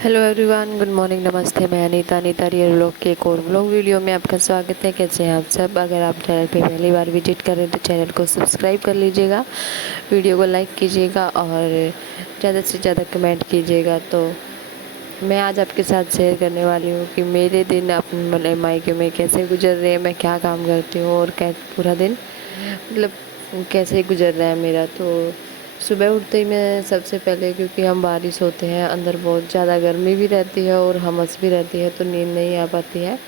Hello everyone, good morning, नमस्ते। मैं Anita real vlog के एक और व्लॉग वीडियो में आपका स्वागत है। कैसे हैं आप सब? अगर आप चैनल पे पहली बार विजिट कर रहे हैं तो चैनल को सब्सक्राइब कर लीजिएगा, वीडियो को लाइक कीजिएगा और ज़्यादा से ज़्यादा कमेंट कीजिएगा। तो मैं आज आपके साथ शेयर करने वाली हूँ कि मेरे दिन अपने मायके में कैसे गुजर रहे हैं, मैं क्या काम करती हूँ और पूरा दिन मतलब कैसे गुजर रहा है मेरा। तो सुबह उठते ही मैं सबसे पहले, क्योंकि हम बारिश होते हैं, अंदर बहुत ज़्यादा गर्मी भी रहती है और हमस भी रहती है, तो नींद नहीं आ पाती है।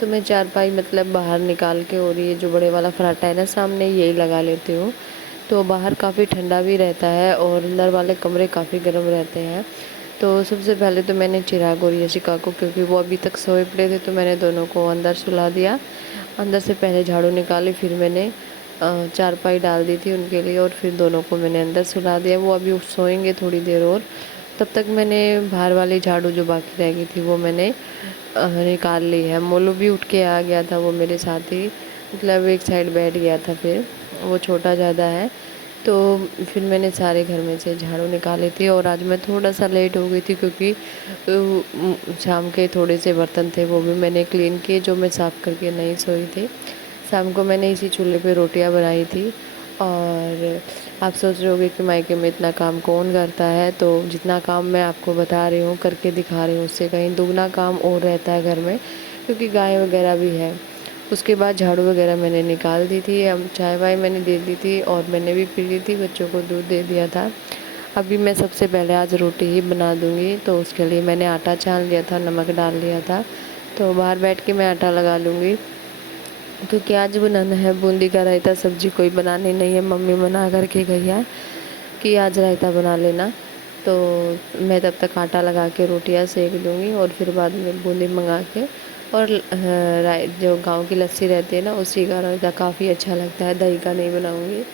तो मैं चारपाई मतलब बाहर निकाल के, और ये जो बड़े वाला फर्राटा है ना सामने, यही लगा लेती हूँ। तो बाहर काफ़ी ठंडा भी रहता है और अंदर वाले कमरे काफ़ी गर्म रहते हैं। तो सबसे पहले तो मैंने चिराग और यशिका को, क्योंकि वो अभी तक सोए पड़े थे, तो मैंने दोनों को अंदर सुला दिया। अंदर से पहले झाड़ू निकाली, फिर मैंने चारपाई डाल दी थी उनके लिए, और फिर दोनों को मैंने अंदर सुला दिया। वो अभी सोएंगे थोड़ी देर और, तब तक मैंने बाहर वाली झाड़ू जो बाकी रह गई थी वो मैंने निकाल ली है। मोलू भी उठ के आ गया था, वो मेरे साथ ही मतलब एक साइड बैठ गया था। फिर वो छोटा ज़्यादा है, तो फिर मैंने सारे घर में से झाड़ू निकाली थी। और आज मैं थोड़ा सा लेट हो गई थी, क्योंकि शाम के थोड़े से बर्तन थे वो भी मैंने क्लीन किए, जो मैं साफ़ करके नहीं सोई थी। शाम को मैंने इसी चूल्हे पे रोटियां बनाई थी। और आप सोच रहे होगे कि मायके में इतना काम कौन करता है, तो जितना काम मैं आपको बता रही हूँ, करके दिखा रही हूँ, उससे कहीं दुगना काम और रहता है घर में, क्योंकि गाय वगैरह भी है। उसके बाद झाड़ू वगैरह मैंने निकाल दी थी, अब चाय वाय मैंने दे दी थी और मैंने भी पी ली थी, बच्चों को दूध दे दिया था। अभी मैं सबसे पहले आज रोटी ही बना दूँगी, तो उसके लिए मैंने आटा छान लिया था, नमक डाल लिया था। तो बाहर बैठ के मैं आटा लगा लूँगी, क्योंकि आज बनाना है बूंदी का रायता। सब्जी कोई बनानी नहीं है, मम्मी मना करके गई है कि आज रायता बना लेना। तो मैं तब तक आटा लगा के रोटियां सेक दूँगी, और फिर बाद में बूंदी मंगा के, और जो गांव की लस्सी रहती है ना, उसी का रायता काफ़ी अच्छा लगता है, दही का नहीं बनाऊँगी।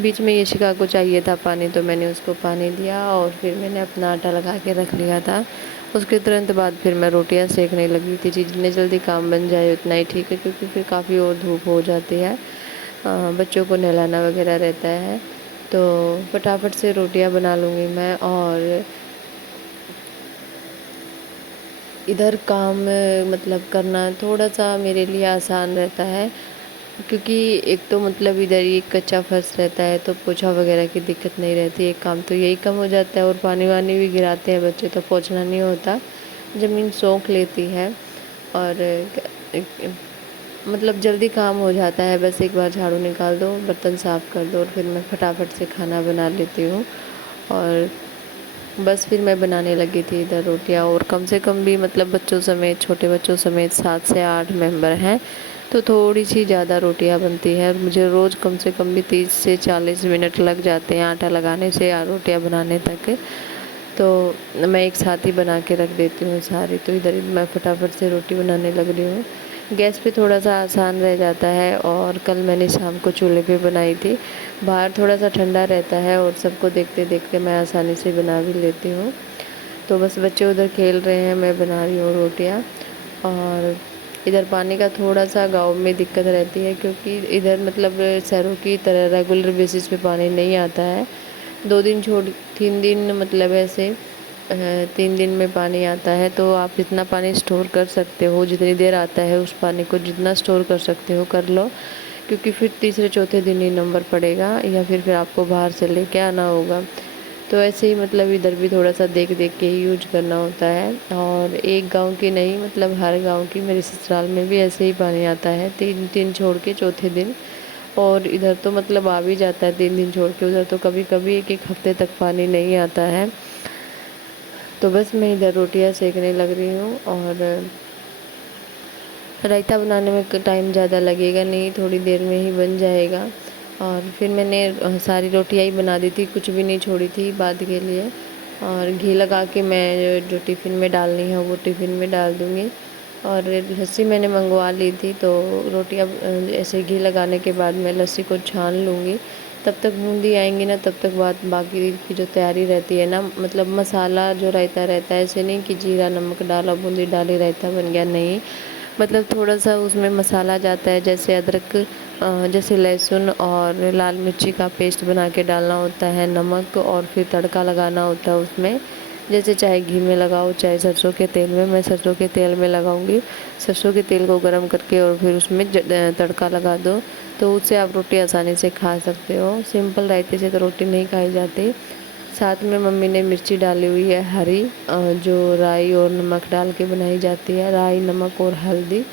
बीच में यशिका को चाहिए था पानी, तो मैंने उसको पानी दिया और फिर मैंने अपना आटा लगा के रख लिया था। उसके तुरंत बाद फिर मैं रोटियां सेकने लगी थी। जितने जल्दी काम बन जाए उतना ही ठीक है, क्योंकि फिर काफ़ी और धूप हो जाती है, बच्चों को नहलाना वगैरह रहता है। तो फटाफट से रोटियां बना लूँगी मैं। और इधर काम मतलब करना थोड़ा सा मेरे लिए आसान रहता है, क्योंकि एक तो मतलब इधर ही कच्चा फर्श रहता है, तो पोछा वगैरह की दिक्कत नहीं रहती। एक काम तो यही कम हो जाता है, और पानी वानी भी गिराते हैं बच्चे, तो पोछना नहीं होता, ज़मीन सोख लेती है। और मतलब जल्दी काम हो जाता है, बस एक बार झाड़ू निकाल दो, बर्तन साफ़ कर दो, और फिर मैं फटाफट से खाना बना लेती हूँ। और बस फिर मैं बनाने लगी थी इधर रोटियां। और कम से कम भी मतलब बच्चों समेत, छोटे बच्चों समेत 7 से 8 मेंबर हैं, तो थोड़ी सी ज़्यादा रोटियां बनती है। और मुझे रोज़ कम से कम भी 30 से 40 मिनट लग जाते हैं आटा लगाने से या रोटियां बनाने तक। तो मैं एक साथ ही बना के रख देती हूँ सारी। तो इधर मैं फटाफट से रोटी बनाने लग रही हूँ। गैस पे थोड़ा सा आसान रह जाता है, और कल मैंने शाम को चूल्हे पे बनाई थी। बाहर थोड़ा सा ठंडा रहता है, और सबको देखते देखते मैं आसानी से बना भी लेती हूँ। तो बस बच्चे उधर खेल रहे हैं, मैं बना रही हूँ रोटियाँ। और इधर पानी का थोड़ा सा गाँव में दिक्कत रहती है, क्योंकि इधर मतलब शहरों की तरह रेगुलर बेसिस पे पानी नहीं आता है। 2 दिन छोड़ 3 दिन मतलब ऐसे 3 दिन में पानी आता है। तो आप जितना पानी स्टोर कर सकते हो, जितनी देर आता है उस पानी को जितना स्टोर कर सकते हो कर लो, क्योंकि फिर तीसरे चौथे दिन ही नंबर पड़ेगा, या फिर आपको बाहर से लेके आना होगा। तो ऐसे ही मतलब इधर भी थोड़ा सा देख देख के ही यूज करना होता है। और एक गांव की नहीं, मतलब हर गांव की, मेरे ससुराल में भी ऐसे ही पानी आता है 3 दिन छोड़ के चौथे दिन। और इधर तो मतलब आ भी जाता है 3 दिन छोड़ के, उधर तो कभी कभी एक एक हफ्ते तक पानी नहीं आता है। तो बस मैं इधर रोटियां सेकने लग रही हूँ। और रायता बनाने में टाइम ज़्यादा लगेगा नहीं, थोड़ी देर में ही बन जाएगा। और फिर मैंने सारी रोटियां ही बना दी थी, कुछ भी नहीं छोड़ी थी बाद के लिए। और घी लगा के मैं जो टिफ़िन में डालनी है वो टिफ़िन में डाल दूँगी। और लस्सी मैंने मंगवा ली थी, तो रोटियां ऐसे घी लगाने के बाद मैं लस्सी को छान लूँगी। तब तक बूंदी आएंगी ना, तब तक बाकी की जो तैयारी रहती है ना, मतलब मसाला जो रायता रहता है, ऐसे नहीं कि जीरा नमक डाला बूंदी डाली रायता बन गया, नहीं। मतलब थोड़ा सा उसमें मसाला जाता है, जैसे अदरक, जैसे लहसुन और लाल मिर्ची का पेस्ट बना के डालना होता है, नमक, और फिर तड़का लगाना होता है उसमें। जैसे चाहे घी में लगाओ चाहे सरसों के तेल में। मैं सरसों के तेल में लगाऊंगी। सरसों के तेल को गर्म करके और फिर उसमें तड़का लगा दो, तो उससे आप रोटी आसानी से खा सकते हो। सिंपल रायते से तो रोटी नहीं खाई जाती। साथ में मम्मी ने मिर्ची डाली हुई है हरी, जो राई और नमक डाल के बनाई जाती है, राई नमक और हल्दी।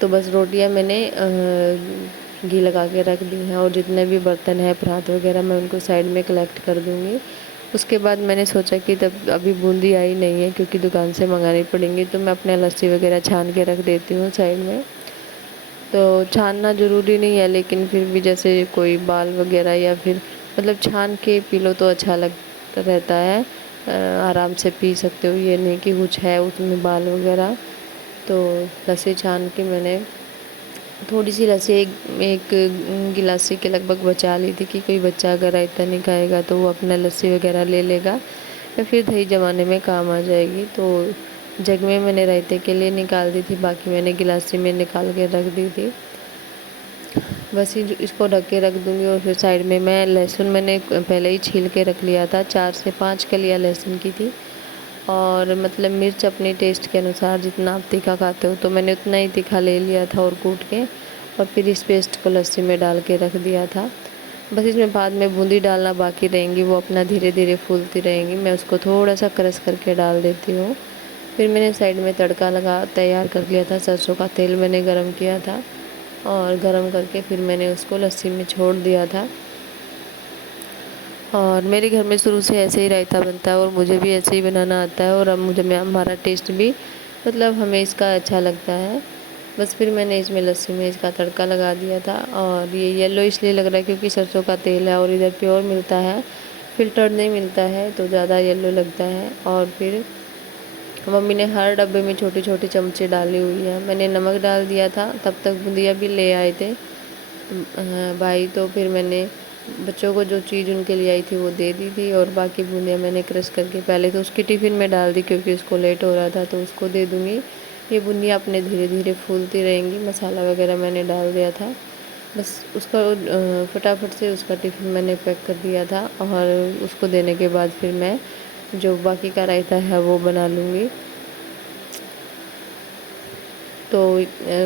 तो बस रोटियां मैंने घी लगा के रख दी हैं, और जितने भी बर्तन हैं परात वगैरह मैं उनको साइड में कलेक्ट कर दूँगी। उसके बाद मैंने सोचा कि तब अभी बूंदी आई नहीं है क्योंकि दुकान से मंगानी पड़ेंगी, तो मैं अपने लस्सी वगैरह छान के रख देती हूँ साइड में। तो छानना ज़रूरी नहीं है, लेकिन फिर भी जैसे कोई बाल वगैरह या फिर मतलब छान के पी लो तो अच्छा लगता रहता है। आराम से पी सकते हो, ये नहीं कि कुछ है उसमें बाल वगैरह। तो लस्सी छान के मैंने थोड़ी सी लस्सी एक एक गिलासी के लगभग बचा ली थी कि कोई बच्चा अगर रायता नहीं खाएगा तो वो अपना लस्सी वगैरह ले लेगा या फिर दही जमाने में काम आ जाएगी। तो जग में मैंने रायते के लिए निकाल दी थी, बाकी मैंने गिलासी में निकाल के रख दी थी। बस इसको ढक के रख दूँगी। और फिर साइड में मैं लहसुन मैंने पहले ही छील के रख लिया था, 4 से 5 कलियाँ लहसुन की थी। और मतलब मिर्च अपने टेस्ट के अनुसार, जितना आप तीखा खाते हो तो मैंने उतना ही तीखा ले लिया था और कूट के, और फिर इस पेस्ट को लस्सी में डाल के रख दिया था। बस इसमें बाद में बूंदी डालना बाकी रहेंगी, वो अपना धीरे धीरे फूलती रहेंगी। मैं उसको थोड़ा सा क्रश करके डाल देती हूँ। फिर मैंने साइड में तड़का लगा तैयार कर लिया था, सरसों का तेल मैंने गरम किया था, और गरम करके फिर मैंने उसको लस्सी में छोड़ दिया था। और मेरे घर में शुरू से ऐसे ही रायता बनता है और मुझे भी ऐसे ही बनाना आता है, और अब मुझे हमारा टेस्ट भी मतलब हमें इसका अच्छा लगता है। बस फिर मैंने इसमें लस्सी में इसका तड़का लगा दिया था। और ये येलो इसलिए लग रहा है क्योंकि सरसों का तेल है और इधर प्योर मिलता है, फ़िल्टर्ड नहीं मिलता है, तो ज़्यादा येलो लगता है। और फिर मम्मी ने हर डब्बे में छोटी छोटी चमचे डाली हुई है। मैंने नमक डाल दिया था, तब तक बूंदिया भी ले आए थे भाई, तो फिर मैंने बच्चों को जो चीज़ उनके लिए आई थी वो दे दी थी, और बाकी बूंदियाँ मैंने क्रश करके पहले तो उसकी टिफ़िन में डाल दी क्योंकि उसको लेट हो रहा था, तो उसको दे दूँगी। ये बूंदियाँ अपने धीरे धीरे फूलती रहेंगी। मसाला वगैरह मैंने डाल दिया था, बस उसको फटाफट से उसका टिफ़िन मैंने पैक कर दिया था। और उसको देने के बाद फिर मैं जो बाकी का रायता है वो बना लूँगी। तो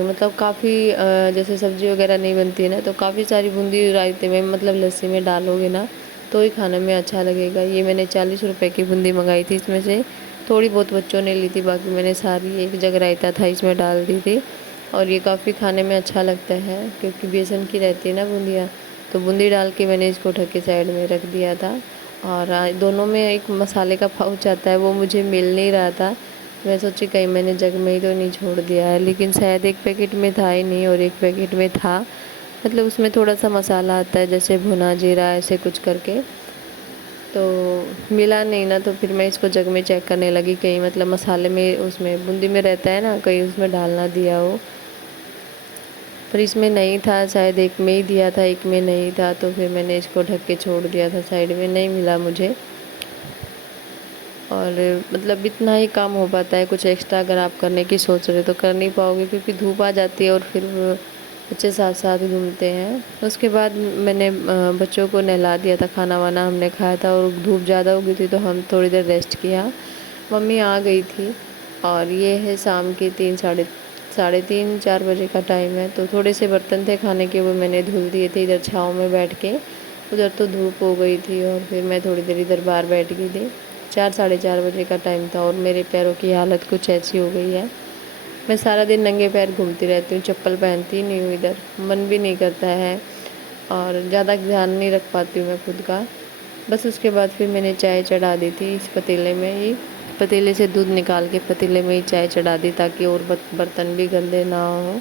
मतलब काफ़ी जैसे सब्ज़ी वगैरह नहीं बनती है ना, तो काफ़ी सारी बूंदी रायते में मतलब लस्सी में डालोगे ना तो ही खाने में अच्छा लगेगा। ये मैंने 40 रुपए की बूंदी मंगाई थी, इसमें से थोड़ी बहुत बच्चों ने ली थी, बाकी मैंने सारी एक जग रायता था इसमें डाल दी थी। और ये काफ़ी खाने में अच्छा लगता है क्योंकि बेसन की रहती है ना बूंदियाँ। तो बूंदी डाल के मैंने इसको ढक के साइड में रख दिया था। और दोनों में एक मसाले का पाउच आता है, वो मुझे मिल नहीं रहा था। मैं सोची कहीं मैंने जग में ही तो नहीं छोड़ दिया है, लेकिन शायद एक पैकेट में था ही नहीं और एक पैकेट में था। मतलब उसमें थोड़ा सा मसाला आता है जैसे भुना जीरा ऐसे कुछ करके, तो मिला नहीं ना, तो फिर मैं इसको जग में चेक करने लगी कहीं मतलब मसाले में उसमें बूंदी में रहता है ना, कहीं उसमें डालना दिया हो। पर इसमें नहीं था, शायद एक में ही दिया था एक में नहीं था, तो फिर मैंने इसको ढक के छोड़ दिया था साइड में, नहीं मिला मुझे। और मतलब इतना ही काम हो पाता है, कुछ एक्स्ट्रा अगर आप करने की सोच रहे तो कर नहीं पाओगे क्योंकि धूप आ जाती है और फिर बच्चे साथ साथ घूमते हैं। उसके बाद मैंने बच्चों को नहला दिया था, खाना वाना हमने खाया था, और धूप ज़्यादा हो गई थी तो हम थोड़ी देर रेस्ट किया। मम्मी आ गई थी और ये है शाम के 3 साढ़े 3 4 बजे का टाइम है। तो थोड़े से बर्तन थे खाने के, वो मैंने धुल दिए थे इधर छाँव में बैठ के। उधर तो धूप हो गई थी और फिर मैं थोड़ी देर इधर बाहर बैठ गई थी। 4 साढ़े 4 बजे का टाइम था और मेरे पैरों की हालत कुछ ऐसी हो गई है। मैं सारा दिन नंगे पैर घूमती रहती हूँ, चप्पल पहनती नहीं हूँ, इधर मन भी नहीं करता है और ज़्यादा ध्यान नहीं रख पाती हूँ मैं खुद का। बस उसके बाद फिर मैंने चाय चढ़ा दी थी इस पतीले में ही, पतीले से दूध निकाल के पतीले में ही चाय चढ़ा दी ताकि और बर्तन भी गंदे ना हो।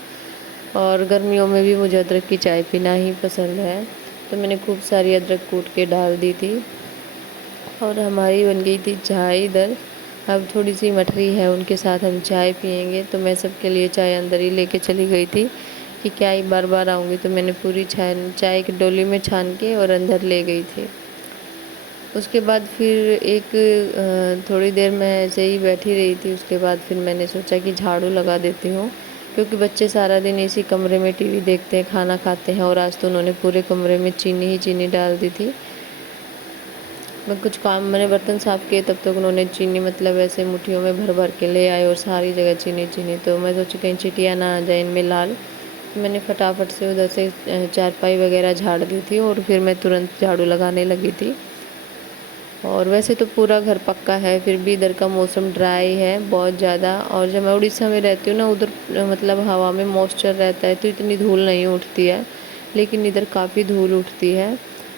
और गर्मियों में भी मुझे अदरक की चाय पीना ही पसंद है, तो मैंने खूब सारी अदरक कूट के डाल दी थी और हमारी बन गई थी चाय इधर। अब थोड़ी सी मठरी है, उनके साथ हम चाय पियेंगे, तो मैं सबके लिए चाय अंदर ही लेके चली गई थी कि क्या ही बार बार आऊँगी, तो मैंने पूरी चाय की डोली में छान के और अंदर ले गई थी। उसके बाद फिर एक थोड़ी देर मैं ऐसे ही बैठी रही थी। उसके बाद फिर मैंने सोचा कि झाड़ू लगा देती हूँ क्योंकि बच्चे सारा दिन इसी कमरे में टीवी देखते हैं, खाना खाते हैं, और आज तो उन्होंने पूरे कमरे में चीनी ही चीनी डाल दी थी। मैं कुछ काम मैंने बर्तन साफ़ किए, तब तक उन्होंने चीनी मतलब ऐसे मुट्ठियों में भर भर के ले आए और सारी जगह चीनी चीनी। तो मैं सोची कहीं चींटियाँ ना आ जाए इनमें लाल। मैंने फटाफट से उधर से चारपाई वगैरह झाड़ दी थी और फिर मैं तुरंत झाड़ू लगाने लगी थी। और वैसे तो पूरा घर पक्का है, फिर भी इधर का मौसम ड्राई है बहुत ज़्यादा। और जब मैं उड़ीसा में रहती हूँ ना, उधर मतलब हवा में मॉइस्चर रहता है तो इतनी धूल नहीं उठती है, लेकिन इधर काफ़ी धूल उठती है।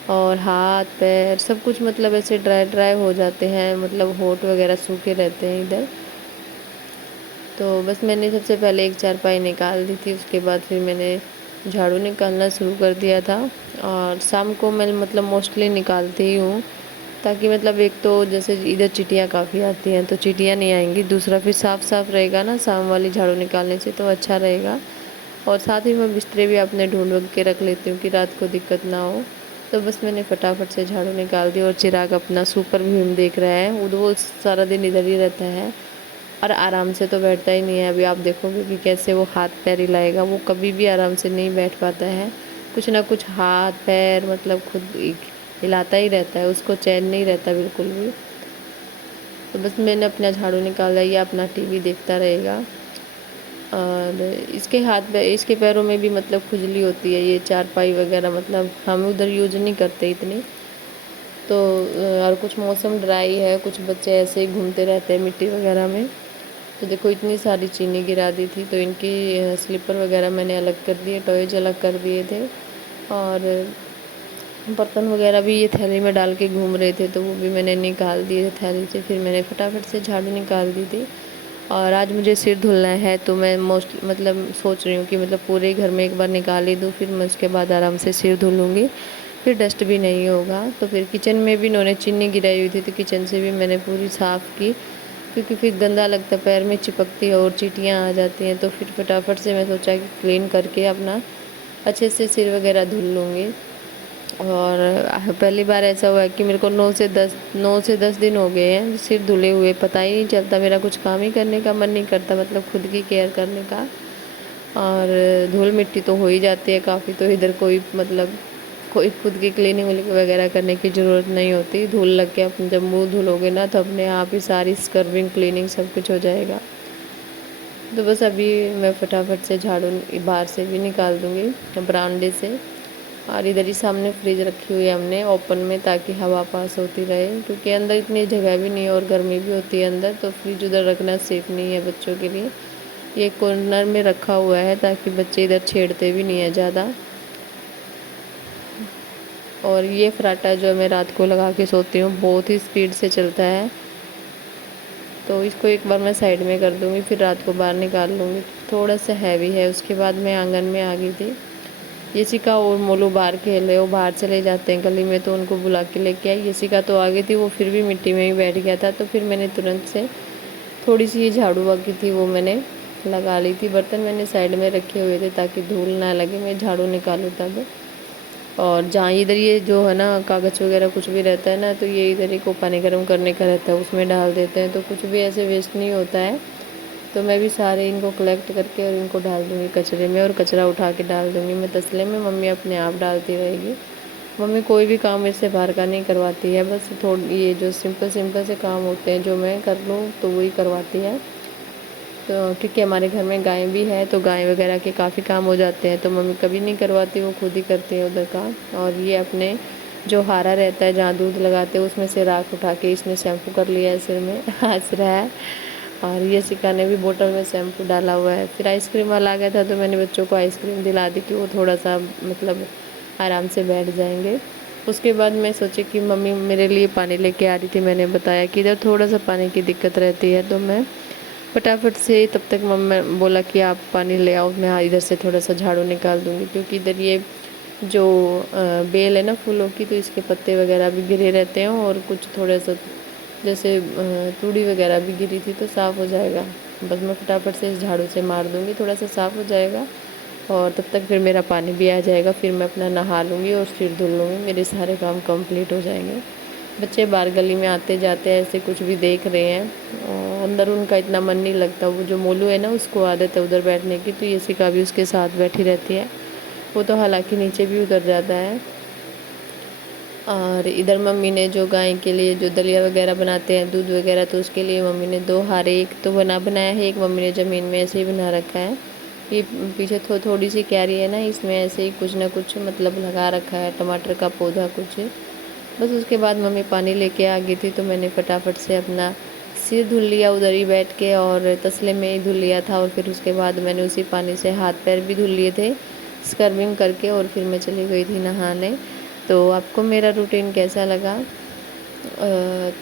और हाथ पैर सब कुछ मतलब ऐसे ड्राई ड्राई हो जाते हैं, मतलब होंठ वगैरह सूखे रहते हैं इधर। तो बस मैंने सबसे पहले एक चारपाई निकाल दी थी, उसके बाद फिर मैंने झाड़ू निकालना शुरू कर दिया था। और शाम को मैं मतलब मोस्टली निकालती ही हूँ, ताकि मतलब एक तो जैसे इधर चींटियाँ काफ़ी आती हैं तो चींटियाँ नहीं आएंगी, दूसरा फिर साफ़ साफ़ रहेगा ना शाम वाली झाड़ू निकालने से, तो अच्छा रहेगा। और साथ ही मैं बिस्तरे भी अपने ढूंढ के रख लेती हूँ कि रात को दिक्कत ना हो। तो बस मैंने फटाफट से झाड़ू निकाल दी। और चिराग अपना सुपर व्यू देख रहा है, वो सारा दिन इधर ही रहता है और आराम से तो बैठता ही नहीं है। अभी आप देखोगे कि कैसे वो हाथ पैर हिलाएगा, वो कभी भी आराम से नहीं बैठ पाता है। कुछ ना कुछ हाथ पैर मतलब खुद हिलाता ही रहता है, उसको चैन नहीं रहता बिल्कुल भी। तो बस मैंने अपना झाड़ू निकाला, ये अपना टीवी देखता रहेगा। और इसके पैरों में भी मतलब खुजली होती है, ये चारपाई वगैरह मतलब हम उधर यूज नहीं करते इतनी। तो और कुछ मौसम ड्राई है, कुछ बच्चे ऐसे ही घूमते रहते हैं मिट्टी वगैरह में। तो देखो इतनी सारी चीनी गिरा दी थी, तो इनकी स्लीपर वगैरह मैंने अलग कर दिए, टॉयज अलग कर दिए थे। और बर्तन वगैरह भी ये थैली में डाल के घूम रहे थे, तो वो भी मैंने निकाल दिए थे थैली से। फिर मैंने फटाफट से झाड़ू निकाल दी थी। और आज मुझे सिर धुलना है, तो मैं मोस्ट मतलब सोच रही हूँ कि मतलब पूरे घर में एक बार निकाल ही दूँ, फिर मैं उसके बाद आराम से सिर धुलूँगी, फिर डस्ट भी नहीं होगा। तो फिर किचन में भी इन्होंने चीनी गिराई हुई थी, तो किचन से भी मैंने पूरी साफ़ की, क्योंकि फिर गंदा लगता है, पैर में चिपकती है और चींटियाँ आ जाती हैं। तो फिर फटाफट से मैं सोचा कि क्लीन करके अपना अच्छे से सिर वगैरह धुल लूँगी। और पहली बार ऐसा हुआ है कि मेरे को 9 से 10 दिन हो गए हैं सिर धुले हुए, पता ही नहीं चलता, मेरा कुछ काम ही करने का मन नहीं करता, मतलब खुद की केयर करने का। और धूल मिट्टी तो हो ही जाती है काफ़ी, तो इधर कोई मतलब कोई खुद की क्लीनिंग वगैरह करने की ज़रूरत नहीं होती। धूल लग के अपन जब मुँह धुलोगे ना, तो अपने आप ही सारी स्क्रबिंग क्लीनिंग सब कुछ हो जाएगा। तो बस अभी मैं फटाफट से झाड़ू बाहर से भी निकाल दूँगी बरामदे से। और इधर ही सामने फ्रिज रखी हुई है हमने ओपन में, ताकि हवा पास होती रहे, क्योंकि अंदर इतनी जगह भी नहीं है और गर्मी भी होती है अंदर, तो फ्रिज उधर रखना सेफ़ नहीं है बच्चों के लिए। ये कॉर्नर में रखा हुआ है ताकि बच्चे इधर छेड़ते भी नहीं है ज़्यादा। और ये फराटा जो मैं रात को लगा के सोती हूँ, बहुत ही स्पीड से चलता है, तो इसको एक बार मैं साइड में कर दूँगी, फिर रात को बाहर निकाल लूँगी। थोड़ा सा हैवी है। उसके बाद मैं आंगन में आ गई थी। यशिका और मोलू बाहर खेल रहे, वो बाहर चले जाते हैं गली में, तो उनको बुला के लेके आई। यशिका तो आ गई थी, वो फिर भी मिट्टी में ही बैठ गया था, तो फिर मैंने तुरंत से थोड़ी सी ये झाड़ू बाकी थी वो मैंने लगा ली थी। बर्तन मैंने साइड में रखे हुए थे ताकि धूल ना लगे, मैं झाड़ू निकालूँ तब। और जहाँ इधर ये जो है ना कागज़ वगैरह कुछ भी रहता है ना, तो ये इधर ही को पानी गर्म करने का रहता है, उसमें डाल देते हैं, तो कुछ भी ऐसे वेस्ट नहीं होता है। तो मैं भी सारे इनको कलेक्ट करके और इनको डाल दूँगी कचरे में, और कचरा उठा के डाल दूँगी मैं तसले में। मम्मी अपने आप डालती रहेगी। मम्मी कोई भी काम मेरे से बाहर का नहीं करवाती है, बस ये जो सिंपल सिंपल से काम होते हैं जो मैं कर लूँ तो वही करवाती है। तो क्योंकि हमारे घर में गाय भी है, तो गाय वगैरह के काफ़ी काम हो जाते हैं, तो मम्मी कभी नहीं करवाती, वो खुद ही करती है उधर का। और ये अपने जो हारा रहता है जहाँ दूध लगाते हैं, उसमें से राख उठा के इसने शैम्पू कर लिया है सिर में, हंस रहा है। और ये शिका ने भी बोतल में शैम्पू डाला हुआ है। फिर आइसक्रीम वाला आ गया था, तो मैंने बच्चों को आइसक्रीम दिला दी कि वो थोड़ा सा मतलब आराम से बैठ जाएंगे। उसके बाद मैं सोची कि मम्मी मेरे लिए पानी लेके आ रही थी, मैंने बताया कि इधर थोड़ा सा पानी की दिक्कत रहती है, तो मैं फटाफट से तब तक मम्मी बोला कि आप पानी ले आओ, मैं इधर से थोड़ा सा झाड़ू निकाल दूँगी, क्योंकि इधर ये जो बेल है ना फूलों की, तो इसके पत्ते वगैरह भी गिरे रहते हैं, और कुछ थोड़ा सा जैसे तूड़ी वगैरह भी गिरी थी, तो साफ़ हो जाएगा। बस मैं फटाफट से इस झाड़ू से मार दूँगी, थोड़ा सा साफ़ हो जाएगा, और तब तक फिर मेरा पानी भी आ जाएगा, फिर मैं अपना नहा लूँगी और सिर धुल लूँगी, मेरे सारे काम कंप्लीट हो जाएंगे। बच्चे बाहर गली में आते जाते हैं, ऐसे कुछ भी देख रहे हैं, और अंदर उनका इतना मन नहीं लगता। वो जो मोलू है ना, उसको आदत है उधर बैठने की, तो यशिका भी उसके साथ बैठी रहती है। वो तो हालांकि नीचे भी उतर जाता है। और इधर मम्मी ने जो गाय के लिए जो दलिया वगैरह बनाते हैं, दूध वगैरह, तो उसके लिए मम्मी ने 2 हारे, एक तो बनाया है, एक मम्मी ने ज़मीन में ऐसे ही बना रखा है। ये पीछे थोड़ी सी क्यारी है ना, इसमें ऐसे ही कुछ ना कुछ मतलब लगा रखा है, टमाटर का पौधा कुछ। बस उसके बाद मम्मी पानी लेके आ गई थी, तो मैंने फटाफट से अपना सिर धुल लिया उधर ही बैठ के, और तसले में ही धुल लिया था। और फिर उसके बाद मैंने उसी पानी से हाथ पैर भी धुल लिए थे स्क्रबिंग करके, और फिर मैं चली गई थी नहाने। तो आपको मेरा रूटीन कैसा लगा?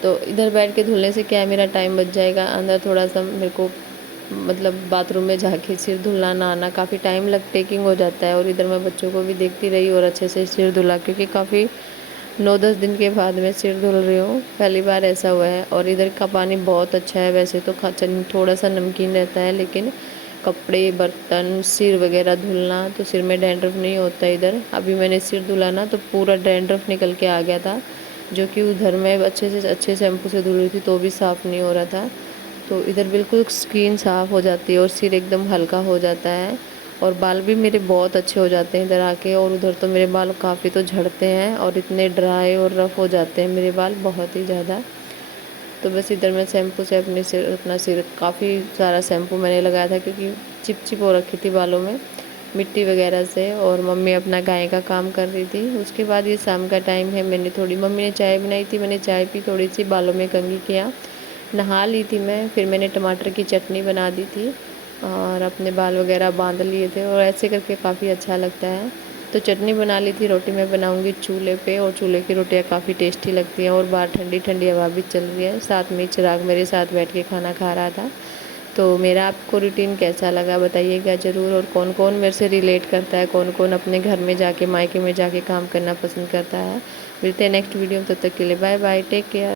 तो इधर बैठ के धुलने से क्या है, मेरा टाइम बच जाएगा। अंदर थोड़ा सा मेरे को मतलब बाथरूम में जाके सिर धुलना नहाना काफ़ी टाइम टेकिंग हो जाता है, और इधर मैं बच्चों को भी देखती रही और अच्छे से सिर धुला, क्योंकि काफ़ी 9-10 दिन के बाद मैं सिर धुल रही हूँ, पहली बार ऐसा हुआ है। और इधर का पानी बहुत अच्छा है, वैसे तो थोड़ा सा नमकीन रहता है, लेकिन कपड़े, बर्तन, सिर वगैरह धुलना तो सिर में डैंड्रफ नहीं होता इधर। अभी मैंने सिर धुला ना, तो पूरा डैंड्रफ निकल के आ गया था, जो कि उधर मैं अच्छे शैम्पू से धुल रही थी तो भी साफ़ नहीं हो रहा था। तो इधर बिल्कुल स्किन साफ़ हो जाती है और सिर एकदम हल्का हो जाता है, और बाल भी मेरे बहुत अच्छे हो जाते हैं इधर आके। और उधर तो मेरे बाल काफ़ी तो झड़ते हैं और इतने ड्राई और रफ़ हो जाते हैं मेरे बाल बहुत ही ज़्यादा। तो बस इधर मैं शैम्पू से अपना सिर काफ़ी सारा शैम्पू मैंने लगाया था, क्योंकि चिप हो रखी थी बालों में मिट्टी वगैरह से। और मम्मी अपना गाय का काम कर रही थी। उसके बाद ये शाम का टाइम है, मम्मी ने चाय बनाई थी, मैंने चाय पी, थोड़ी सी बालों में कंघी किया, नहा ली थी मैं। फिर मैंने टमाटर की चटनी बना दी थी और अपने बाल वगैरह बांध लिए थे, और ऐसे करके काफ़ी अच्छा लगता है। तो चटनी बना ली थी, रोटी मैं बनाऊंगी चूल्हे पे, और चूल्हे की रोटियां काफ़ी टेस्टी लगती हैं। और बाहर ठंडी ठंडी हवा भी चल रही है, साथ में चिराग मेरे साथ बैठ के खाना खा रहा था। तो मेरा आपको रूटीन कैसा लगा बताइएगा ज़रूर, और कौन कौन मेरे से रिलेट करता है, कौन कौन अपने घर में जाके, मायके में जाके काम करना पसंद करता है। मिलते हैं नेक्स्ट वीडियो में, तब तक के लिए बाय बाय, टेक केयर।